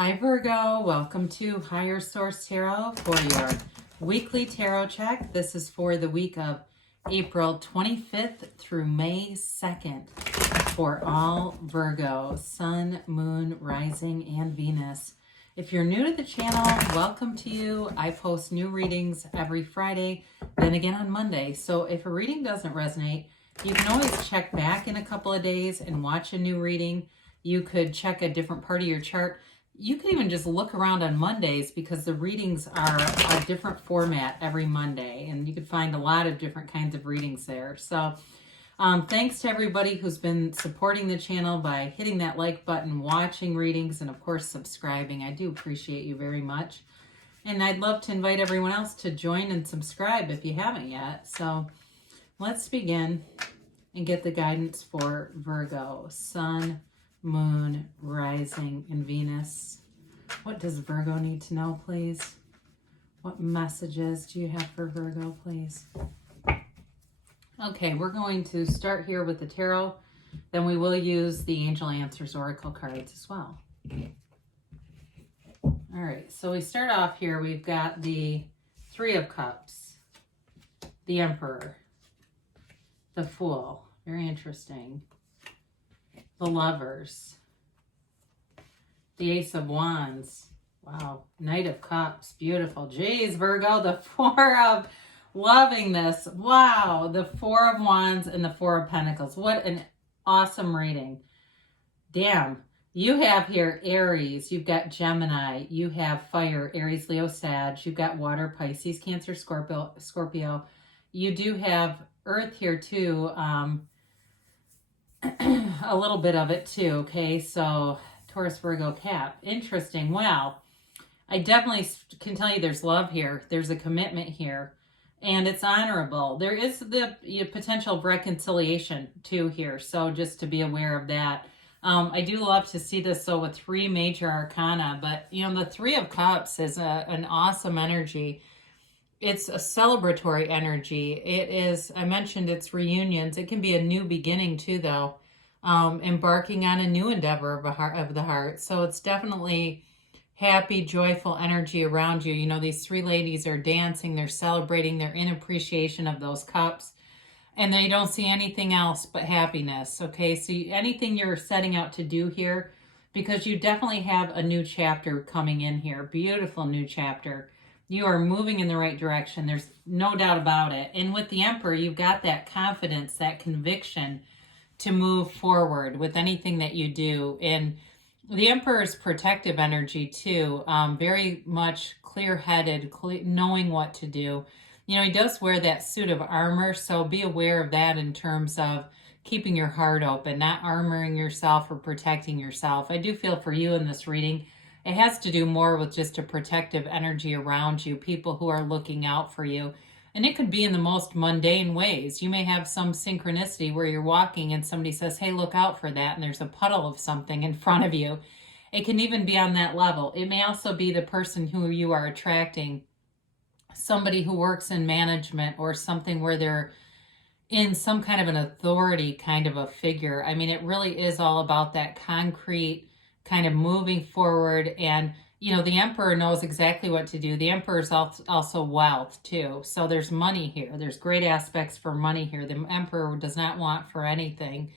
Hi Virgo, welcome to Higher Source Tarot for your weekly tarot check. This is for the week of April 25th through May 2nd for all Virgo, Sun, Moon, Rising, and Venus. If you're new to the channel, welcome to you. I post new readings every Friday, then again on Monday. So if a reading doesn't resonate, you can always check back in a couple of days and watch a new reading. You could check a different part of your chart. You can even just look around on Mondays because the readings are a different format every Monday, and you can find a lot of different kinds of readings there. So thanks to everybody who's been supporting the channel by hitting that like button, watching readings, and of course subscribing. I do appreciate you very much. And I'd love to invite everyone else to join and subscribe if you haven't yet. So let's begin and get the guidance for Virgo, Sun, Moon, Rising, and Venus. What does Virgo need to know, please? What messages do you have for Virgo, please? Okay, we're going to start here with the tarot. Then we will use the Angel Answers Oracle cards as well. All right, so we start off here. We've got the Three of Cups, the Emperor, the Fool. Very interesting. The Lovers, the Ace of Wands, wow, Knight of Cups, beautiful. Jeez, Virgo, the Four of Lovingness, wow, the Four of Wands and the Four of Pentacles. What an awesome reading. Damn, you have here Aries, you've got Gemini, you have Fire, Aries, Leo, Sag, you've got Water, Pisces, Cancer, Scorpio. You do have Earth here too, a little bit of it too, okay? So Taurus, Virgo, Cap. Interesting. Wow. I definitely can tell you there's love here. There's a commitment here. And it's honorable. There is the potential of reconciliation too here. So just to be aware of that. I do love to see this so with three major arcana. But, you know, the Three of Cups is an awesome energy. It's a celebratory energy. It is, I mentioned it's reunions. It can be a new beginning too, though. Embarking on a new endeavor of the heart. So it's definitely happy, joyful energy around you. You know, these three ladies are dancing. They're celebrating. They're in appreciation of those cups. And they don't see anything else but happiness. Okay, so anything you're setting out to do here, because you definitely have a new chapter coming in here. Beautiful new chapter. You are moving in the right direction. There's no doubt about it. And with the Emperor, you've got that confidence, that conviction to move forward with anything that you do. And the Emperor's protective energy too, very much clear-headed, knowing what to do. You know, he does wear that suit of armor, so be aware of that in terms of keeping your heart open, not armoring yourself or protecting yourself. I do feel for you in this reading, it has to do more with just a protective energy around you, people who are looking out for you. And it could be in the most mundane ways. You may have some synchronicity where you're walking and somebody says, hey, look out for that, and there's a puddle of something in front of you. It can even be on that level. It may also be the person who you are attracting, somebody who works in management or something where they're in some kind of an authority kind of a figure. I mean, it really is all about that concrete kind of moving forward. And, you know, the Emperor knows exactly what to do. The Emperor is also wealth too. So there's money here. There's great aspects for money here. The Emperor does not want for anything.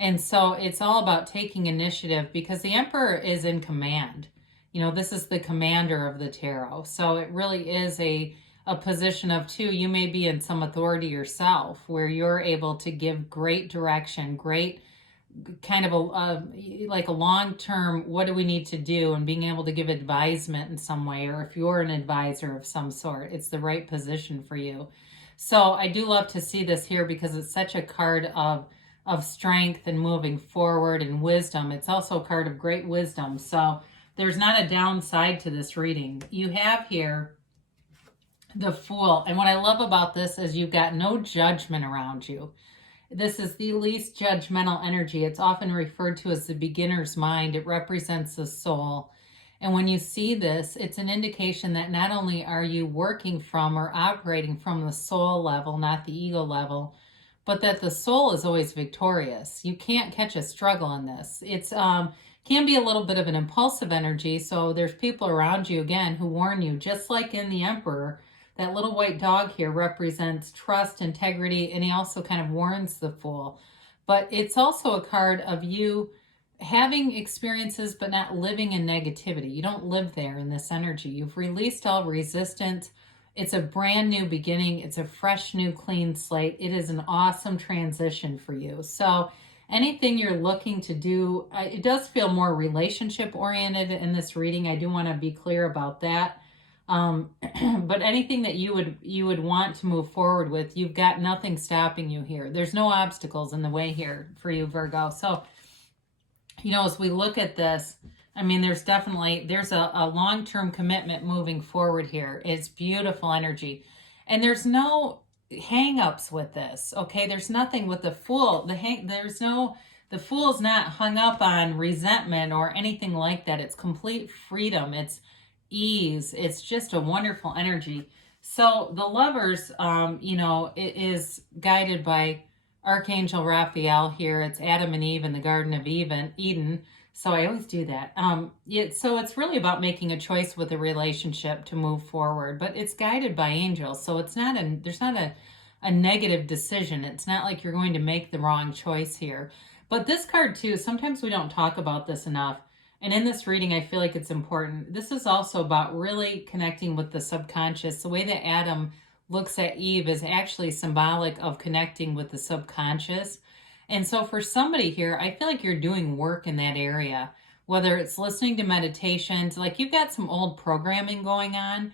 And so it's all about taking initiative because the Emperor is in command. You know, this is the commander of the tarot. So it really is a position of two. You may be in some authority yourself where you're able to give great direction, great kind of like a long-term, what do we need to do, and being able to give advisement in some way, or if you're an advisor of some sort, it's the right position for you. So I do love to see this here because it's such a card of strength and moving forward and wisdom. It's also a card of great wisdom. So there's not a downside to this reading. You have here the Fool. And what I love about this is you've got no judgment around you. This is the least judgmental energy. It's often referred to as the beginner's mind. It represents the soul. And when you see this, it's an indication that not only are you working from or operating from the soul level, not the ego level, but that the soul is always victorious. You can't catch a struggle in this. It's can be a little bit of an impulsive energy. So there's people around you, again, who warn you, just like in the Emperor. That little white dog here represents trust, integrity, and he also kind of warns the Fool. But it's also a card of you having experiences but not living in negativity. You don't live there in this energy. You've released all resistance. It's a brand new beginning. It's a fresh, new, clean slate. It is an awesome transition for you. So anything you're looking to do, it does feel more relationship oriented in this reading. I do want to be clear about that. But anything that you would want to move forward with, you've got nothing stopping you here. There's no obstacles in the way here for you, Virgo. So, you know, as we look at this, I mean, there's a long-term commitment moving forward here. It's beautiful energy. And there's no hang-ups with this, okay? There's nothing with the Fool. The Fool's not hung up on resentment or anything like that. It's complete freedom. It's ease. It's just a wonderful energy. So the Lovers, you know, it is guided by Archangel Raphael here. It's Adam and Eve in the Garden of Eden. So I always do that. So it's really about making a choice with a relationship to move forward, but it's guided by angels. So there's not a negative decision. It's not like you're going to make the wrong choice here. But this card too, sometimes we don't talk about this enough. And in this reading, I feel like it's important. This is also about really connecting with the subconscious. The way that Adam looks at Eve is actually symbolic of connecting with the subconscious. And so for somebody here, I feel like you're doing work in that area, whether it's listening to meditations, like you've got some old programming going on.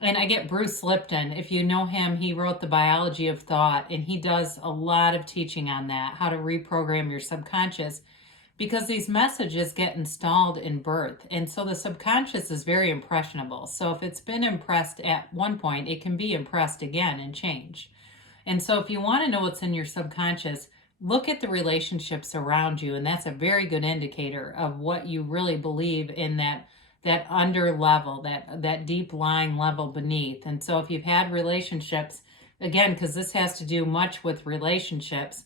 And I get Bruce Lipton. If you know him, he wrote The Biology of Thought, and he does a lot of teaching on that, how to reprogram your subconscious, because these messages get installed in birth. And so the subconscious is very impressionable. So if it's been impressed at one point, it can be impressed again and change. And so if you want to know what's in your subconscious, look at the relationships around you. And that's a very good indicator of what you really believe in that under level, that deep lying level beneath. And so if you've had relationships, again, because this has to do much with relationships,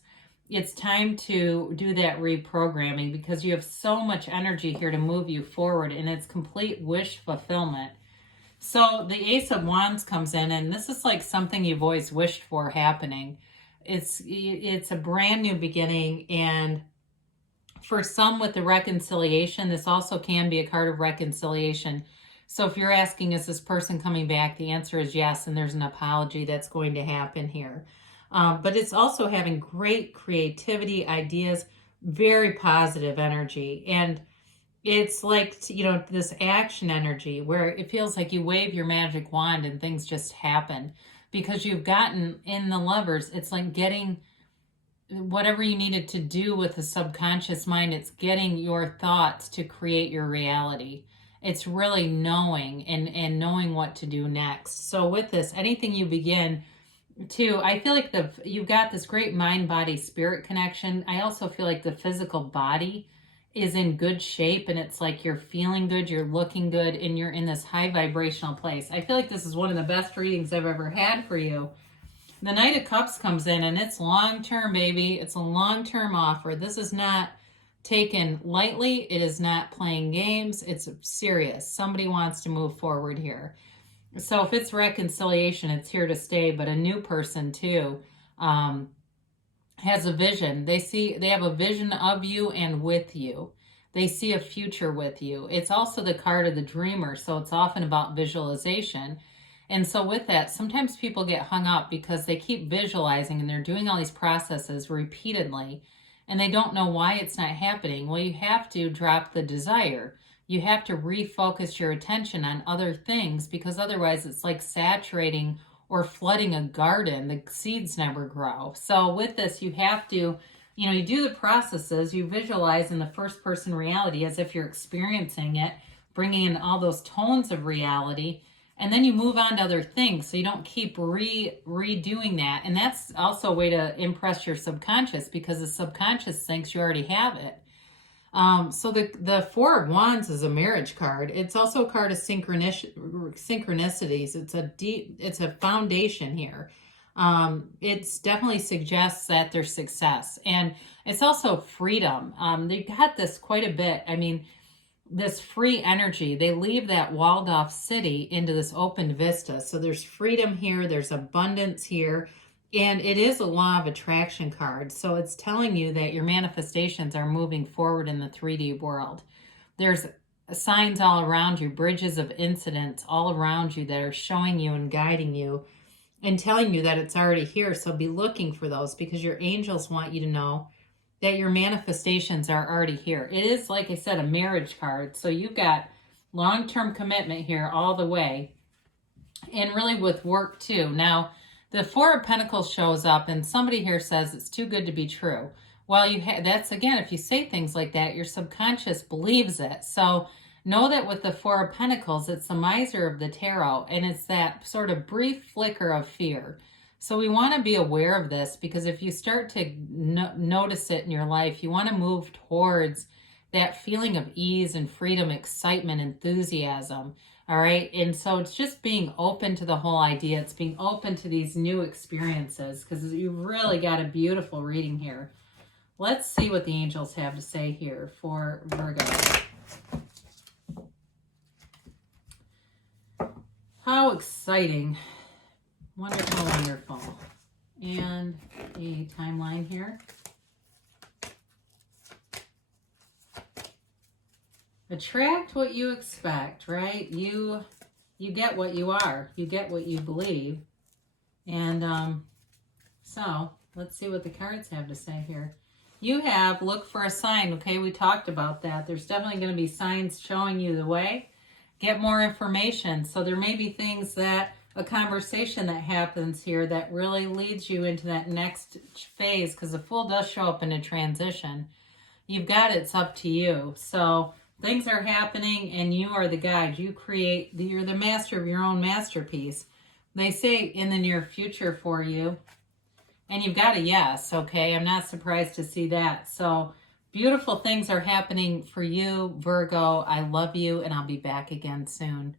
it's time to do that reprogramming, because you have so much energy here to move you forward, and it's complete wish fulfillment. So the Ace of Wands comes in, and this is like something you've always wished for happening. It's a brand new beginning, and for some with the reconciliation, this also can be a card of reconciliation. So if you're asking, is this person coming back? The answer is yes, and there's an apology that's going to happen here. But it's also having great creativity, ideas, very positive energy. And it's like, you know, this action energy where it feels like you wave your magic wand and things just happen, because you've gotten in the Lovers. It's like getting whatever you needed to do with the subconscious mind. It's getting your thoughts to create your reality. It's really knowing and knowing what to do next. So with this, anything you begin to, I feel like you've got this great mind, body, spirit connection. I also feel like the physical body is in good shape, and it's like you're feeling good, you're looking good, and you're in this high vibrational place. I feel like this is one of the best readings I've ever had for you. The Knight of Cups comes in, and it's long-term, baby. It's a long-term offer. This is not taken lightly. It is not playing games. It's serious. Somebody wants to move forward here. So if it's reconciliation, it's here to stay. But a new person too has a vision. They have a vision of you and with you. They see a future with you. It's also the card of the dreamer, so it's often about visualization. And so with that, sometimes people get hung up because they keep visualizing and they're doing all these processes repeatedly, and they don't know why it's not happening. Well, you have to drop the desire. You have to refocus your attention on other things, because otherwise it's like saturating or flooding a garden. The seeds never grow. So with this, you have to, you do the processes, you visualize in the first person reality as if you're experiencing it, bringing in all those tones of reality, and then you move on to other things. So you don't keep redoing that. And that's also a way to impress your subconscious, because the subconscious thinks you already have it. So the Four of Wands is a marriage card. It's also a card of synchronicities. It's a foundation here. It's definitely suggests that there's success. And it's also freedom. They got this quite a bit. I mean, this free energy. They leave that walled off city into this open vista. So there's freedom here, there's abundance here, and it is a law of attraction card. So it's telling you that your manifestations are moving forward in the 3D world. There's signs all around you, bridges of incidents all around you that are showing you and guiding you and telling you that it's already here. So be looking for those, because your angels want you to know that your manifestations are already here. It is, like I said, a marriage card. So you've got long-term commitment here all the way. And really with work too. Now, the Four of Pentacles shows up and somebody here says it's too good to be true. Well, that's, again, if you say things like that, your subconscious believes it. So know that with the Four of Pentacles, it's the miser of the tarot, and it's that sort of brief flicker of fear. So we want to be aware of this, because if you start to notice it in your life, you want to move towards that feeling of ease and freedom, excitement, enthusiasm. All right. And so it's just being open to the whole idea. It's being open to these new experiences, because you've really got a beautiful reading here. Let's see what the angels have to say here for Virgo. How exciting. Wonderful, wonderful. And a timeline here. Attract what you expect, right? You get what you are. You get what you believe. And so let's see what the cards have to say here. You have look for a sign. Okay, we talked about that. There's definitely going to be signs showing you the way. Get more information. So there may be things that a conversation that happens here that really leads you into that next phase, because the Fool does show up in a transition. You've got it. It's up to you. So things are happening and you are the guide. You're the master of your own masterpiece. They say in the near future for you. And you've got a yes, okay? I'm not surprised to see that. So beautiful things are happening for you, Virgo. I love you, and I'll be back again soon.